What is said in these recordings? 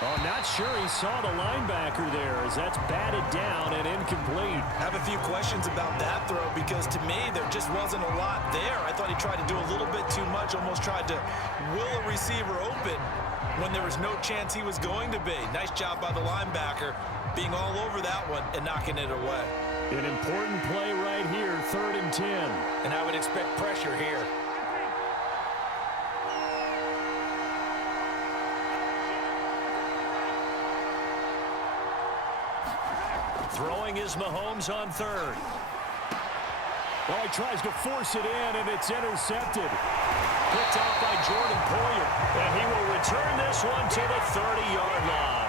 Oh, not sure he saw the linebacker there as that's batted down and incomplete. I have a few questions about that throw because to me there just wasn't a lot there. I thought he tried to do a little bit too much, almost tried to will a receiver open when there was no chance he was going to be. Nice job by the linebacker being all over that one and knocking it away. An important play right here, 3rd and 10. And I would expect pressure here. Throwing is Mahomes on 3rd. Well, he tries to force it in, and it's intercepted. Picked off by Jordan Poyer. And he will return this one to the 30-yard line.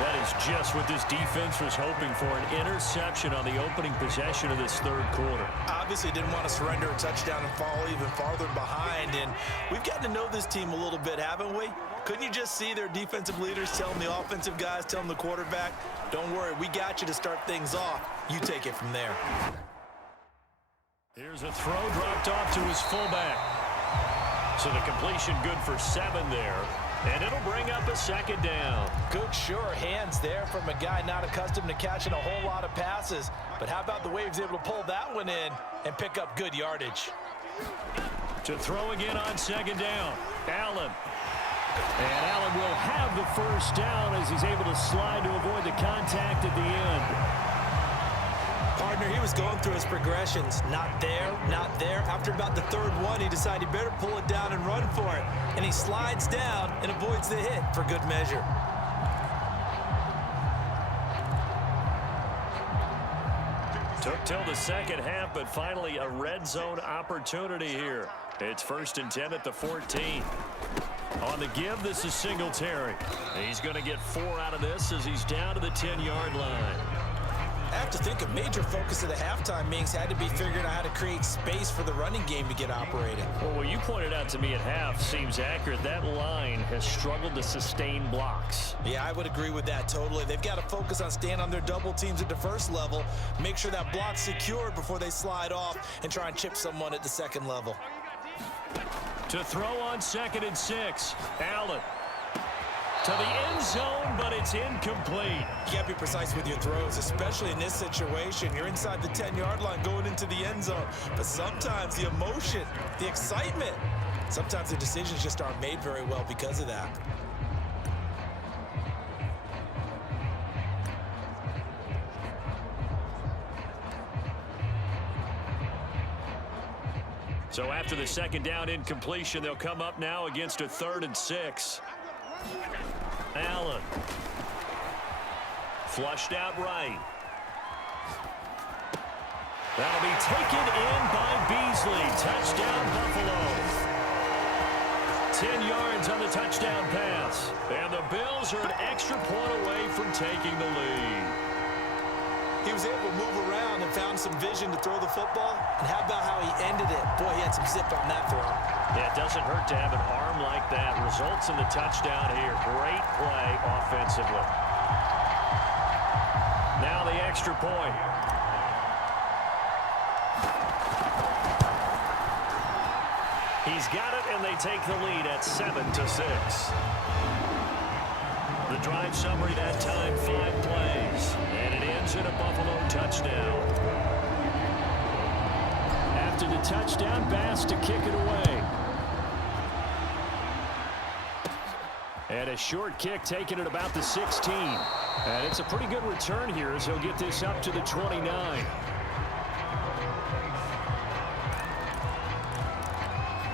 That is just what this defense was hoping for, an interception on the opening possession of this 3rd quarter. Obviously didn't want to surrender a touchdown and fall even farther behind. And we've gotten to know this team a little bit, haven't we? Couldn't you just see their defensive leaders telling the offensive guys, telling the quarterback, don't worry, we got you to start things off. You take it from there. Here's a throw dropped off to his fullback. So the completion good for 7 there. And it'll bring up a 2nd down. Good, sure hands there from a guy not accustomed to catching a whole lot of passes. But how about the way he was able to pull that one in and pick up good yardage? To throw again on 2nd down. Allen. And Allen will have the 1st down as he's able to slide to avoid the contact at the end. Partner, he was going through his progressions. Not there, not there. After about the 3rd one, he decided he better pull it down and run for it. And he slides down and avoids the hit for good measure. Took till the 2nd half, but finally a red zone opportunity here. It's 1st and 10 at the 14. On the give, this is Singletary. He's going to get 4 out of this as he's down to the 10-yard line. I have to think a major focus of the halftime meetings had to be figuring out how to create space for the running game to get operating. Well, what you pointed out to me at half seems accurate. That line has struggled to sustain blocks. Yeah, I would agree with that totally. They've got to focus on staying on their double teams at the 1st level, make sure that block's secured before they slide off and try and chip someone at the 2nd level. To throw on 2nd and 6, Allen. To the end zone, but it's incomplete. You got to be precise with your throws, especially in this situation. You're inside the 10-yard line going into the end zone. But sometimes the emotion, the excitement, sometimes the decisions just aren't made very well because of that. So after the 2nd down incompletion, they'll come up now against a 3rd and 6. Allen. Flushed out right. That'll be taken in by Beasley. Touchdown, Buffalo. 10 yards on the touchdown pass. And the Bills are an extra point away from taking the lead. He was able to move around and found some vision to throw the football. And how about how he ended it? Boy, he had some zip on that throw. Yeah, it doesn't hurt to have an arm like that. Results in the touchdown here. Great play offensively. Now the extra point. He's got it, and they take the lead at 7-6. The drive summary that time, 5 plays. And it ends in a Buffalo touchdown. After the touchdown, Bass to kick it away. And a short kick taken at about the 16. And it's a pretty good return here as he'll get this up to the 29.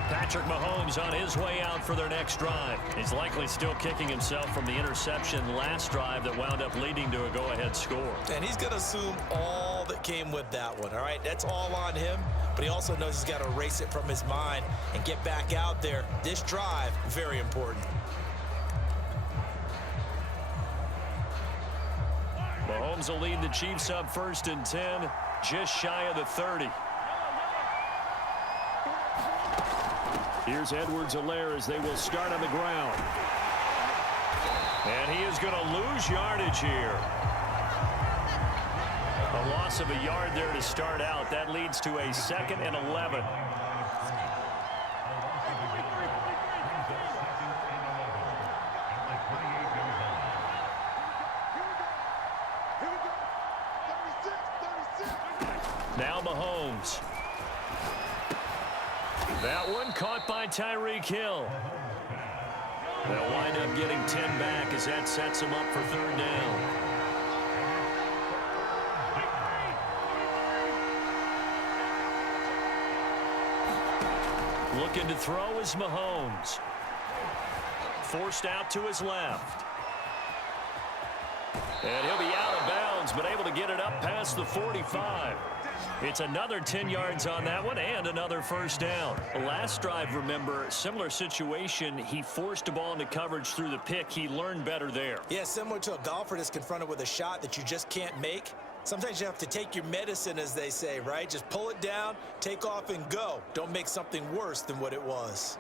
Patrick Mahomes on his way out for their next drive. He's likely still kicking himself from the interception last drive that wound up leading to a go-ahead score. And he's going to assume all that came with that one, all right? That's all on him, but he also knows he's got to erase it from his mind and get back out there. This drive, very important. Mahomes will lead the Chiefs up 1st and 10, just shy of the 30. Here's Edwards-Helaire as they will start on the ground. And he is going to lose yardage here. A loss of a yard there to start out. That leads to a 2nd and 11. Now Mahomes. That one caught by Tyreek Hill. They'll wind up getting 10 back as that sets them up for third down. Looking to throw is Mahomes. Forced out to his left. And he'll be out of bounds, but able to get it up past the 45. It's another 10 yards on that one and another first down. Last drive, remember, similar situation. He forced a ball into coverage through the pick. He learned better there. Yeah, similar to a golfer that's confronted with a shot that you just can't make. Sometimes you have to take your medicine, as they say, right? Just pull it down, take off, and go. Don't make something worse than what it was.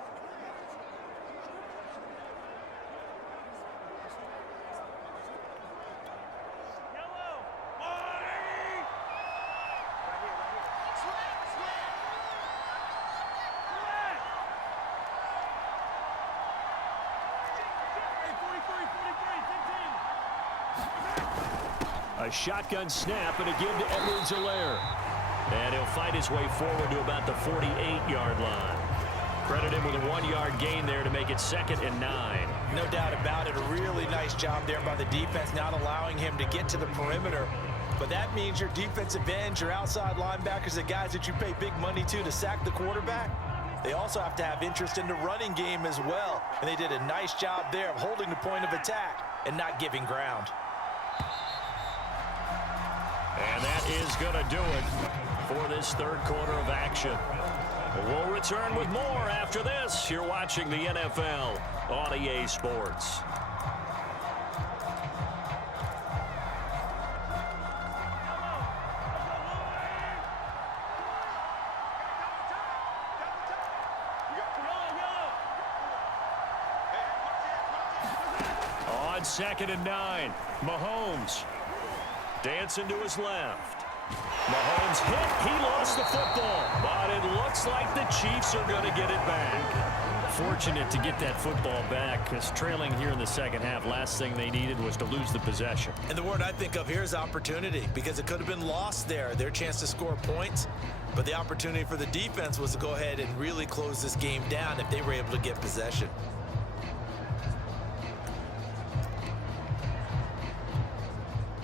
A shotgun snap and a give to Edwards-Helaire. And he'll fight his way forward to about the 48-yard line. Credit him with a 1-yard gain there to make it 2nd and 9. No doubt about it. A really nice job there by the defense, not allowing him to get to the perimeter. But that means your defensive ends, your outside linebackers, the guys that you pay big money to sack the quarterback, they also have to have interest in the running game as well. And they did a nice job there of holding the point of attack and not giving ground. And that is going to do it for this third quarter of action. We'll return with more after this. You're watching the NFL on EA Sports. On 2nd and 9, Mahomes. Dancing to his left. Mahomes hit. He lost the football. But it looks like the Chiefs are going to get it back. Fortunate to get that football back, because trailing here in the second half, last thing they needed was to lose the possession. And the word I think of here is opportunity, because it could have been lost there. Their chance to score points. But the opportunity for the defense was to go ahead and really close this game down if they were able to get possession.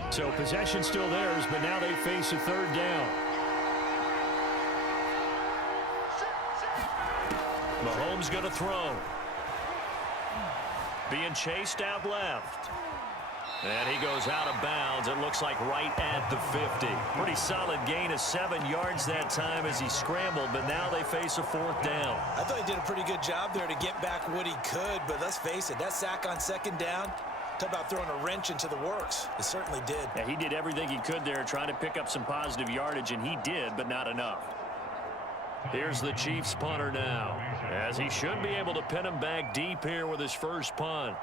So possession still theirs, but now they face a third down. Mahomes going to throw. Being chased out left. And he goes out of bounds. It looks like right at the 50. Pretty solid gain of 7 yards that time as he scrambled, but now they face a 4th down. I thought he did a pretty good job there to get back what he could, but let's face it, that sack on 2nd down, talk about throwing a wrench into the works. It certainly did. Yeah, he did everything he could there, trying to pick up some positive yardage, and he did, but not enough. Here's the Chiefs punter now, as he should be able to pin him back deep here with his first punt.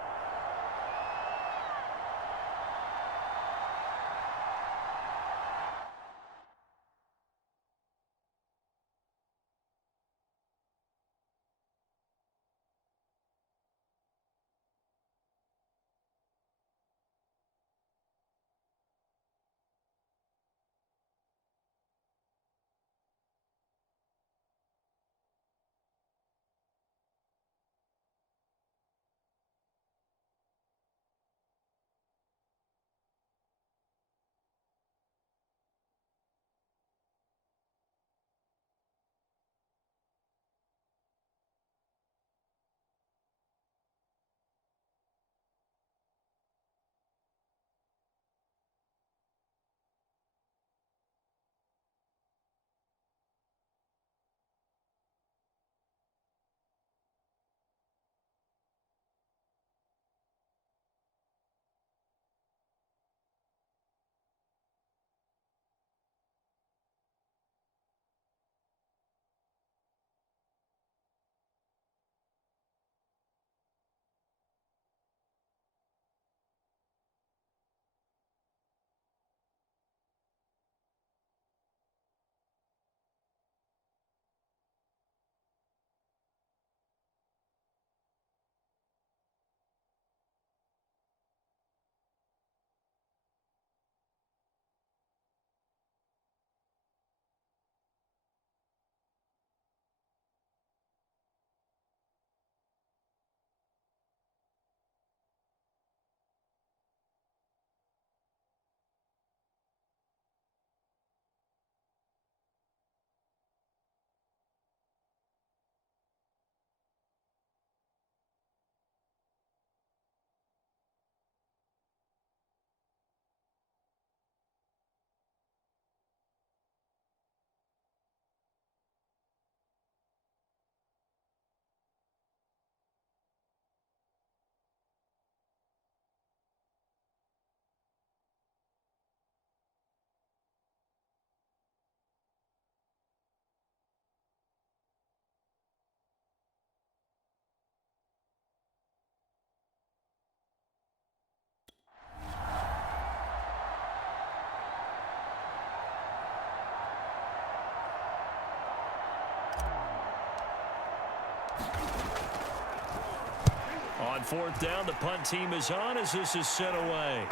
On fourth down, the punt team is on as this is sent away.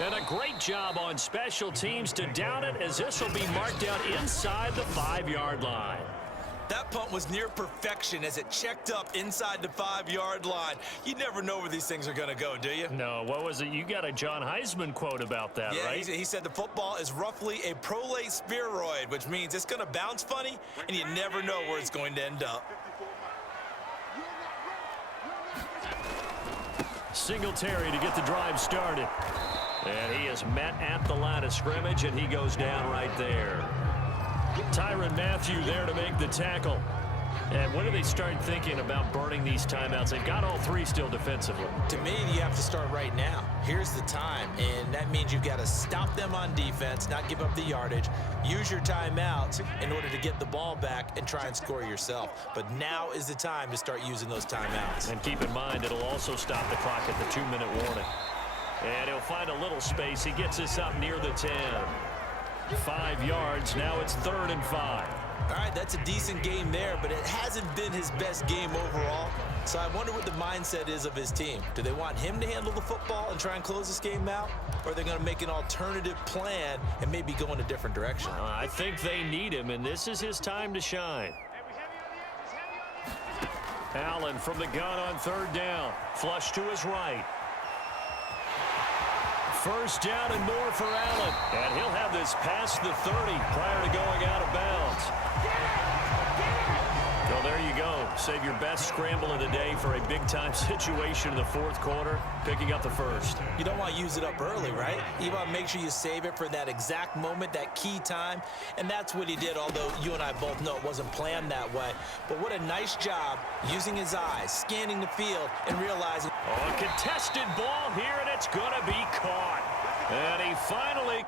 And a great job on special teams to down it, as this will be marked out inside the 5-yard line. That punt was near perfection as it checked up inside the 5-yard line. You never know where these things are going to go, do you? No, what was it? You got a John Heisman quote about that, yeah, right? He said the football is roughly a prolate spheroid, which means it's going to bounce funny, and you never know where it's going to end up. Singletary to get the drive started. And he is met at the line of scrimmage, and he goes down right there. Tyrann Mathieu there to make the tackle. And when do they start thinking about burning these timeouts? They've got all three still defensively. To me, you have to start right now. Here's the time, and that means you've got to stop them on defense, not give up the yardage, use your timeouts in order to get the ball back and try and score yourself. But now is the time to start using those timeouts. And keep in mind, it'll also stop the clock at the 2-minute warning. And he'll find a little space. He gets us up near the 10. 5 yards. Now it's 3rd and 5. All right, that's a decent game there, but it hasn't been his best game overall. So I wonder what the mindset is of his team. Do they want him to handle the football and try and close this game out? Or are they going to make an alternative plan and maybe go in a different direction? I think they need him, and this is his time to shine. Allen from the gun on 3rd down. Flush to his right. 1st down and more for Allen. And he'll have this past the 30 prior to going out of bounds. So there you go. Save your best scramble of the day for a big-time situation in the 4th quarter, picking up the 1st. You don't want to use it up early, right? You want to make sure you save it for that exact moment, that key time. And that's what he did, although you and I both know it wasn't planned that way. But what a nice job using his eyes, scanning the field, and realizing... Oh, a contested ball here, and it's going to be caught. And he finally...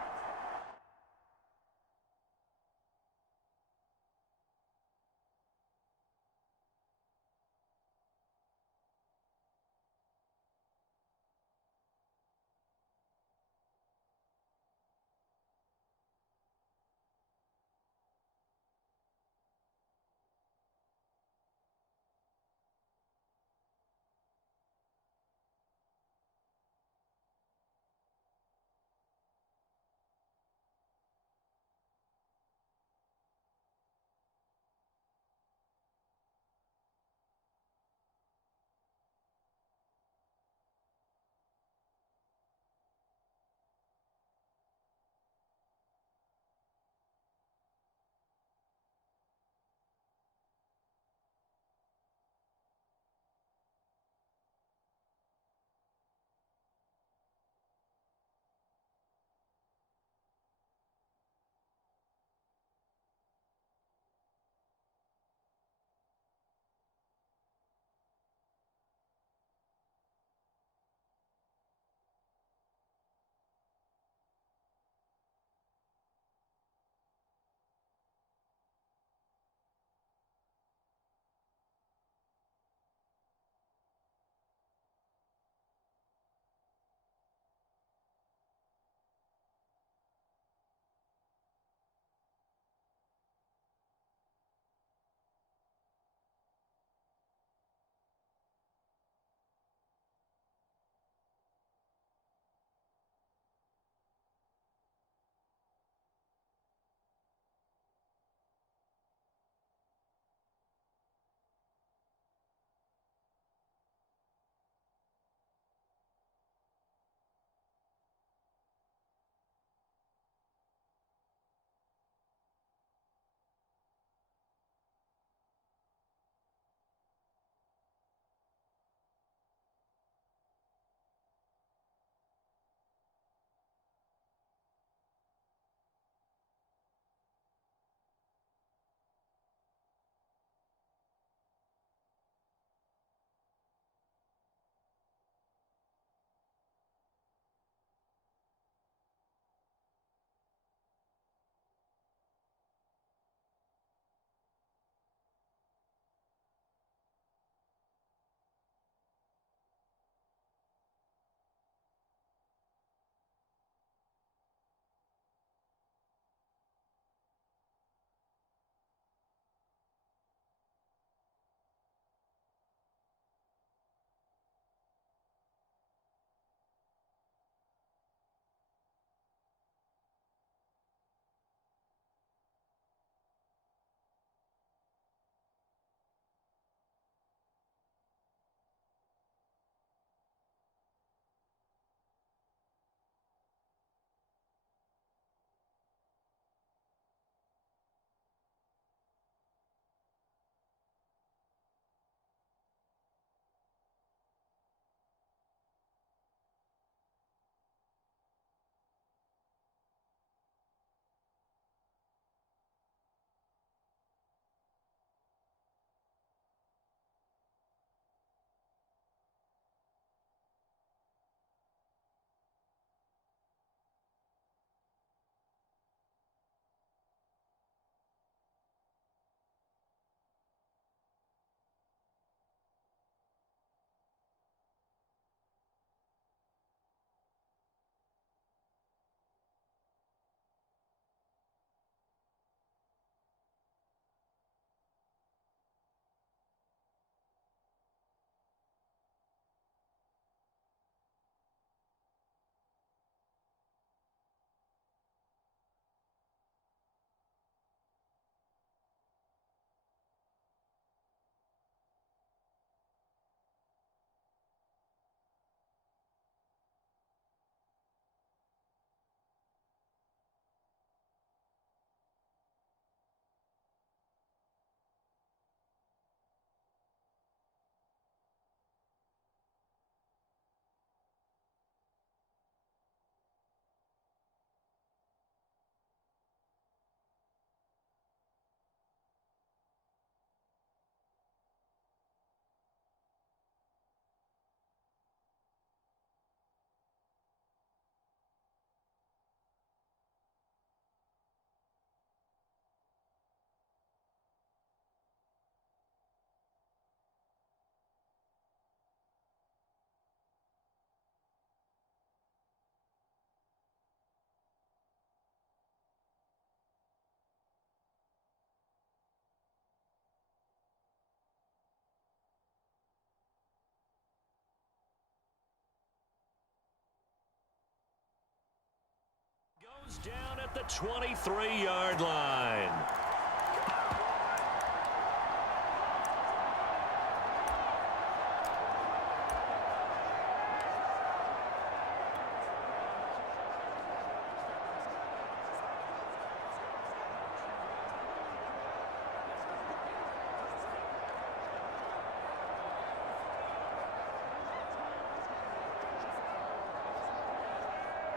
Down at the 23-yard line.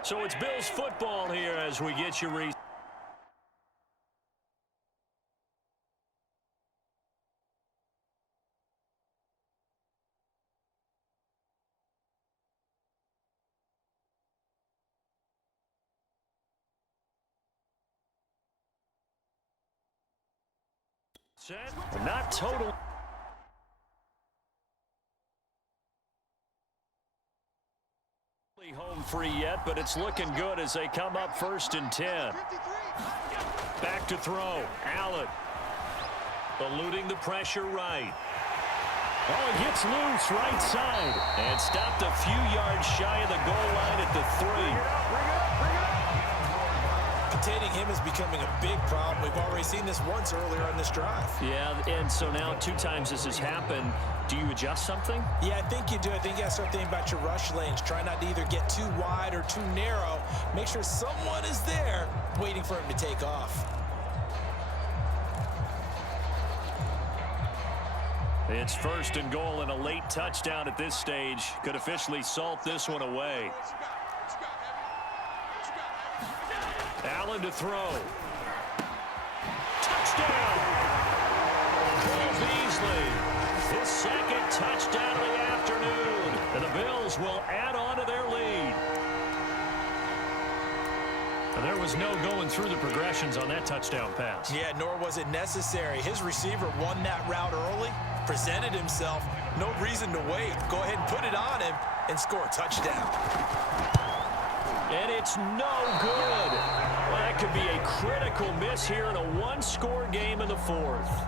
So it's Bills football here as we get you set. Not total. Home free yet, but it's looking good as they come up 1st and 10. Back to throw. Allen eluding the pressure right. Oh, it gets loose right side and stopped a few yards shy of the goal line at the 3. Containing him is becoming a big problem. We've already seen this once earlier on this drive. Yeah, and so now 2 times this has happened. Do you adjust something? Yeah, I think you do. I think you got to start thinking about your rush lanes. Try not to either get too wide or too narrow. Make sure someone is there waiting for him to take off. It's 1st and goal and a late touchdown at this stage. Could officially salt this one away. Allen to throw. Touchdown! Cole Beasley. His 2nd touchdown of the afternoon. And the Bills will add on to their lead. And there was no going through the progressions on that touchdown pass. Yeah, nor was it necessary. His receiver won that route early, presented himself. No reason to wait. Go ahead and put it on him and score a touchdown. And it's no good. Well, that could be a critical miss here in a 1-score game in the 4th.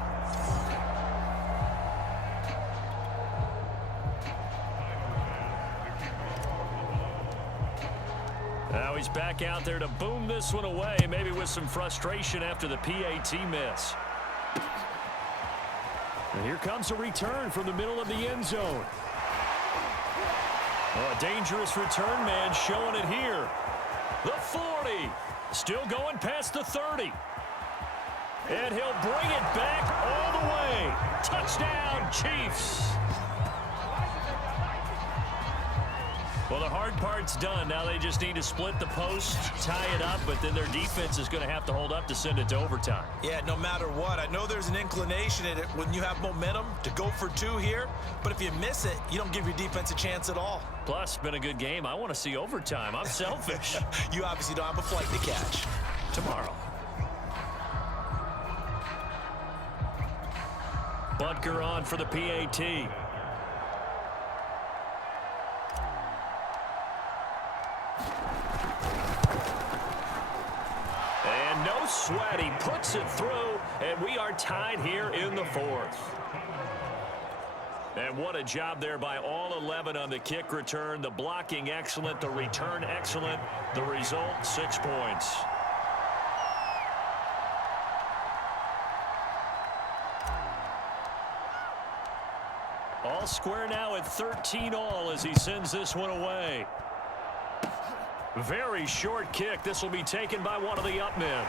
Now he's back out there to boom this one away, maybe with some frustration after the PAT miss. And here comes a return from the middle of the end zone. Oh, a dangerous return man showing it here. The 40. Still going past the 30. And he'll bring it back all the way. Touchdown, Chiefs. Well, the hard part's done. Now they just need to split the post, tie it up, but then their defense is going to have to hold up to send it to overtime. Yeah, no matter what. I know there's an inclination in it when you have momentum to go for 2 here, but if you miss it, you don't give your defense a chance at all. Plus, been a good game. I want to see overtime. I'm selfish. You obviously don't have a flight to catch. Tomorrow. Butker on for the PAT. And no sweat. He puts it through, and we are tied here in the 4th. And what a job there by all 11 on the kick return. The blocking excellent, the return excellent. The result, 6 points. All square now at 13-all as he sends this one away. Very short kick. This will be taken by one of the up men.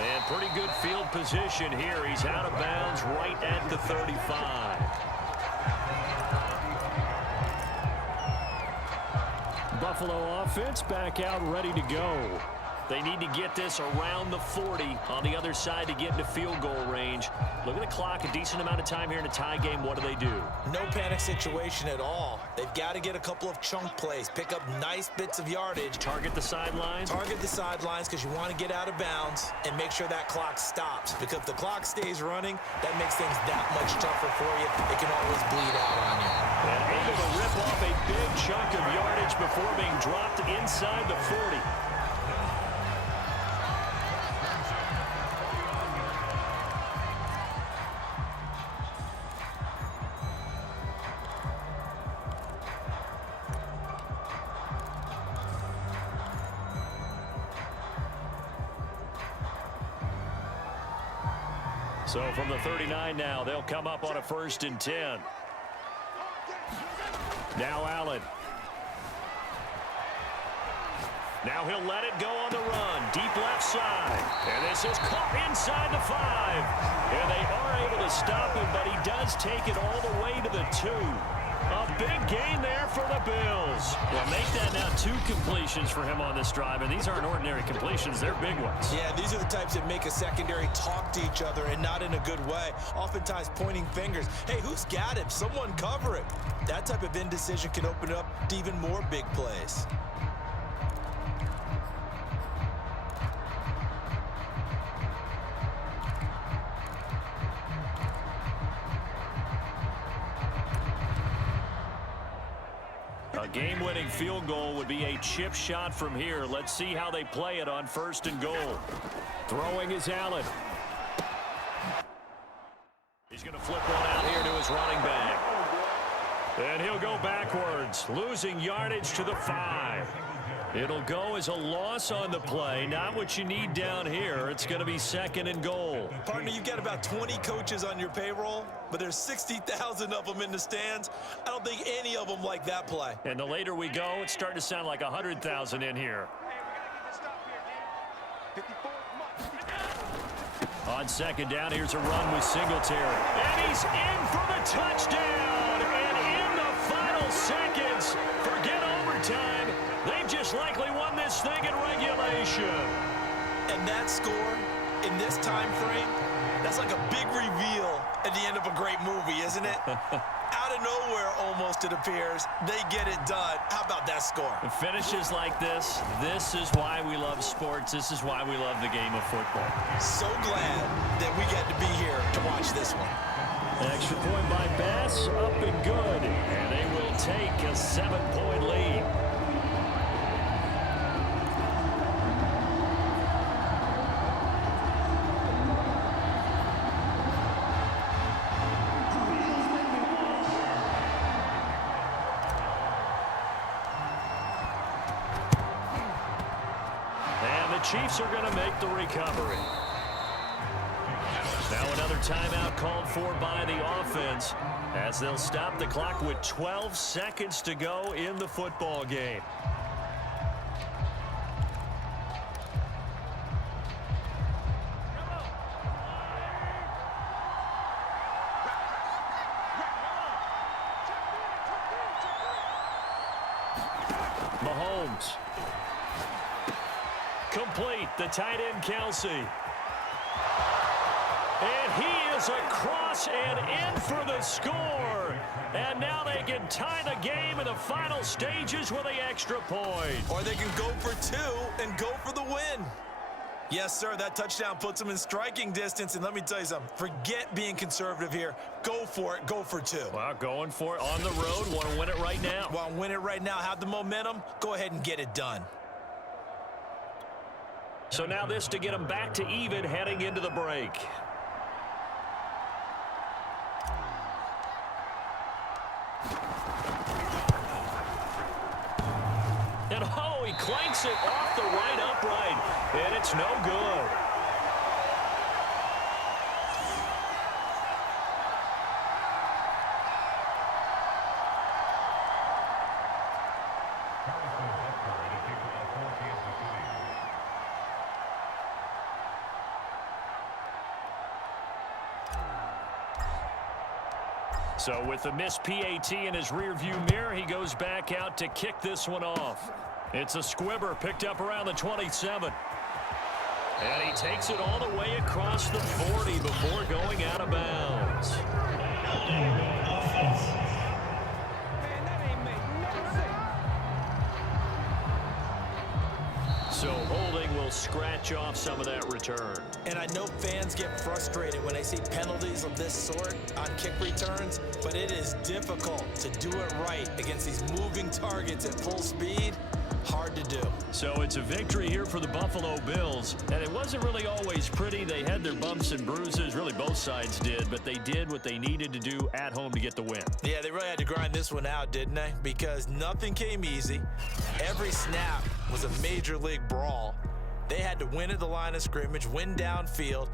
And pretty good field position here. He's out of bounds right at the 35. Buffalo offense back out ready to go. They need to get this around the 40 on the other side to get into field goal range. Look at the clock, a decent amount of time here in a tie game. What do? No panic situation at all. They've got to get a couple of chunk plays, pick up nice bits of yardage. Target the sidelines? Target the sidelines because you want to get out of bounds and make sure that clock stops. Because if the clock stays running, that makes things that much tougher for you. It can always bleed out on you. And able to rip off a big chunk of yardage before being dropped inside the 40. So from the 39 now, they'll come up on a 1st and 10. Now Allen. Now he'll let it go on the run. Deep left side. And this is caught inside the 5. And they are able to stop him, but he does take it all the way to the 2. A big gain there for the Bills. Well, make that now 2 completions for him on this drive, and these aren't ordinary completions. They're big ones. Yeah, these are the types that make a secondary talk to each other, and not in a good way. Oftentimes pointing fingers. Hey, who's got him? Someone cover it. That type of indecision can open up to even more big plays. A game-winning field goal would be a chip shot from here. Let's see how they play it on 1st and goal. Throwing is Allen. He's going to flip one out here to his running back. And he'll go backwards, losing yardage to the 5. It'll go as a loss on the play. Not what you need down here. It's going to be 2nd and goal. Partner, you've got about 20 coaches on your payroll, but there's 60,000 of them in the stands. I don't think any of them like that play. And the later we go, it's starting to sound like 100,000 in here. On 2nd down, here's a run with Singletary. And he's in for the touchdown. And in the final seconds, forget overtime. They've just likely won this thing in regulation. And that score, in this time frame, that's like a big reveal at the end of a great movie, isn't it? Out of nowhere, almost, it appears. They get it done. How about that score? Finishes like this is why we love sports. This is why we love the game of football. So glad that we get to be here to watch this one. Extra point by Bass, up and good. And they will take a 7-point lead. Chiefs are going to make the recovery. Now another timeout called for by the offense as they'll stop the clock with 12 seconds to go in the football game. Mahomes. Complete, the tight end, Kelsey. And he is across and in for the score. And now they can tie the game in the final stages with the extra point. Or they can go for 2 and go for the win. Yes, sir, that touchdown puts them in striking distance. And let me tell you something, forget being conservative here. Go for it, go for 2. Well, going for it on the road. Want to win it right now. Want to win it right now, have the momentum, go ahead and get it done. So now this to get them back to even heading into the break. And oh, he clanks it off the right upright, and it's no good. So with the missed PAT in his rearview mirror, he goes back out to kick this one off. It's a squibber picked up around the 27. And he takes it all the way across the 40 before going out of bounds. So holding will scratch off some of that return. And I know fans get frustrated when they see penalties of this sort on kick returns, but it is difficult to do it right against these moving targets at full speed. Hard to do. So it's a victory here for the Buffalo Bills, and it wasn't really always pretty. They had their bumps and bruises, really both sides did, but they did what they needed to do at home to get the win. Yeah, they really had to grind this one out, didn't they? Because nothing came easy. Every snap was a major league brawl. They had to win at the line of scrimmage, win downfield.